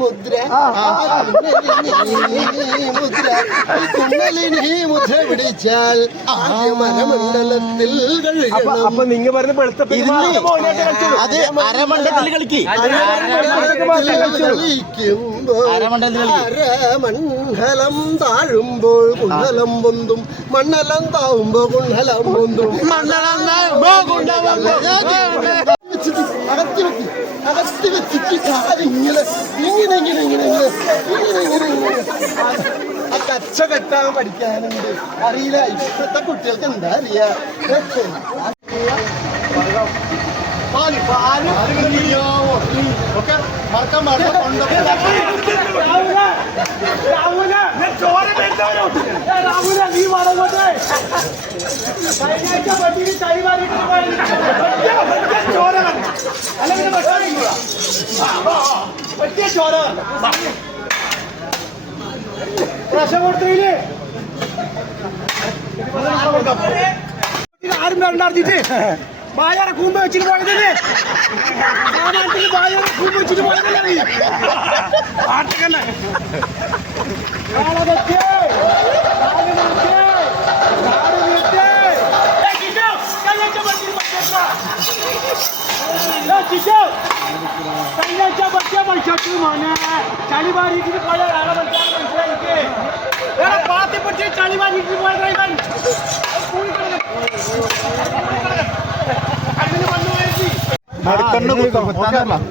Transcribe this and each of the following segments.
മുദ്ര. പിടിച്ചാൽ അപ്പൊ നിങ്ങ പറഞ്ഞ വെളുത്തപ്പ അത് അരമണ്ഡലത്തിൽ കളിക്ക്. അരമണ്ഡലം താഴുമ്പോൾ കുണ്ടലം പൊന്തും മണ്ണലം താവുമ്പോ കുണ്ടലം പൊന്തും. വെച്ചിട്ട് അകത്തി വെക്ക്. അകത്തി വെച്ചിട്ട് കാലിങ്ങനെ ഇങ്ങനെ ഇങ്ങനെ ഇങ്ങനെ ഇങ്ങനെ ഇങ്ങനെ ഇങ്ങനെ ഇങ്ങനെ ആ കച്ച കെട്ടാൻ പഠിക്കാനുണ്ട്. അറിയില്ല ഇപ്പോഴത്തെ കുട്ടികൾക്ക് എന്താ അറിയാ? പാൽ പാൽ. ഒക്കെ മറക്കാൻ പാടില്ല. നീ വളങ്ങോട്ടെ പട്ടിക്ക് മാറിയിട്ട് അല്ലെങ്കിൽ പറ്റിയ ചോര പ്രശ്നം കൊടുത്തില്ലേ ആരും വേണ്ടാർജിട്ട് ബായാറെ കൂമ്പ് വെച്ചിട്ട് പോയതല്ലേ സാമാനത്തിൽ ബായാറെ കൂമ്പ് വെച്ചിട്ട് പോയതല്ലേ നീ ആട്ടക്കന്നെ നാളെ ഏ കിഷോ കയ്യച്ച പറ്റിയ മനുഷ്യർക്ക് മോനെ ചളി മാറിയിട്ട് പോയ ആളെ മനസ്സിലാക്കി വേറെ പാത്തി പറ്റി ചളി മാറിയിട്ട് പോയ ഡ്രൈവർ മരക്കണ്ണ് കുത്തും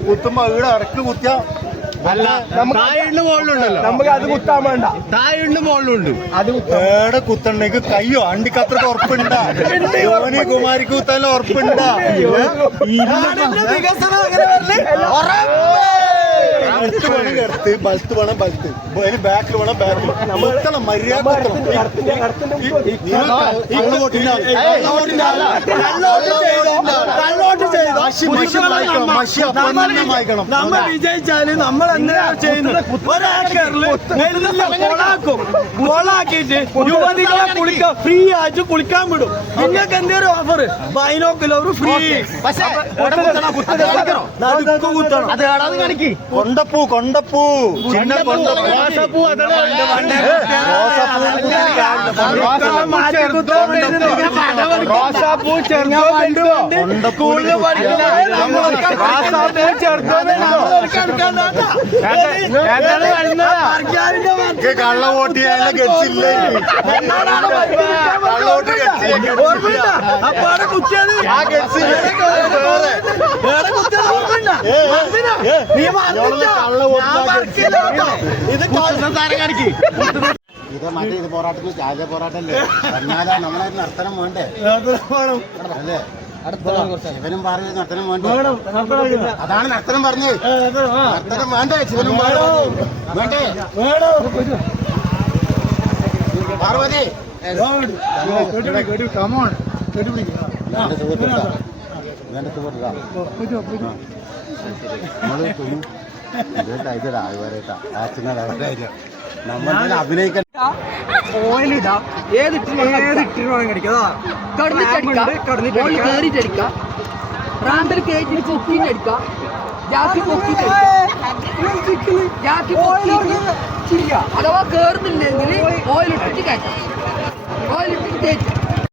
കുത്തുമ്പോ ഇവിടെ ഇറക്കി കുത്തിയ താഴിണ്ട് മുകളിലുണ്ടല്ലോ നമുക്ക് അത് കുത്താൻ വേണ്ട താഴെ മുകളിലുണ്ട് അത് ഏടെ കുത്തണ്ടെങ്കിൽ കയ്യോ അണ്ടിക്കത്രക്ക് ഉറപ്പുണ്ടാ യോനി കുമാരിക്ക് കുത്താൻ ഉറപ്പുണ്ടാ വികസനം അടുത്ത് വേണം എടുത്ത് ബലത്ത് വേണം ബലത്ത് അതിന് ബാക്കിൽ വേണം ബാക്കിൽ കുത്തണം മര്യാദ ഈ കള്ളവോട്ടിന്റെ. കള്ളവോട്ടിന്റെ ആൾ. കള്ളോട്ട് ചെയ്തോ മഷി മഷി വായിക്കണം മഷി അപ്പം വായിക്കണം. നമ്മ വിജയിച്ചാൽ നമ്മൾ എന്താ ചെയ്യുന്നത്? ഒരാൾക്കാരിൽ കൊളാക്കും കൊളാക്കിയിട്ട് യുവതികളെ കുളിക്കാൻ ഫ്രീ ആയിട്ട് കുളിക്കാൻ വിടും. നിങ്ങൾക്ക് എന്തേലും ഓഫർ ബൈനോക്കിലോ ഫ്രീ കൊണ്ടപ്പൂ കൊണ്ടപ്പൂ ചിന്ന കൊണ്ടപ്പൂ റോസാപ്പൂ ചെറുതോ കൊണ്ടപ്പൂ സ്കൂളിൽ വരുന്നത്? കള്ളവോട്ട് ചെയ്യാനുള്ള ഗഡ്സില്ല കള്ളവോട്ട് ഗഡ്സില്ല അപ്പാടെ കുത്തിയത് ആ ഗഡ്സില്ല വേറെ കുത്തിയത് ഓർമ്മയില്ല? നീ. ഇത് താരം ഇത് മറ്റേ ഇത് പോരാട്ടത്തിൽ ചാജ പോരാട്ടല്ലേ എന്നാലാ നമ്മളെ നർത്തനം വേണ്ടേ അല്ലേ ശിവനും പറഞ്ഞത് നർത്തനം വേണ്ട? അതാണ് നർത്തനം പറഞ്ഞത് നർത്തനം വേണ്ടേ? ശിവനും വേണം? വേണ്ടേ? പാർവതി. Come on. വേണ്ട. നമ്മൾ തുണി. ഇതേട്ടാ, ഇതെടാ. റാമ്പിൽ കയറ്റി ജാക്കി ജാക്കി പൊക്കിയിട്ട് അഥവാ കേറുന്നില്ലെങ്കിൽ ഓയിൽ ഇട്ടിട്ട് കയറ്റാം ഓയിൽ ഇട്ടിട്ട് തേച്ച്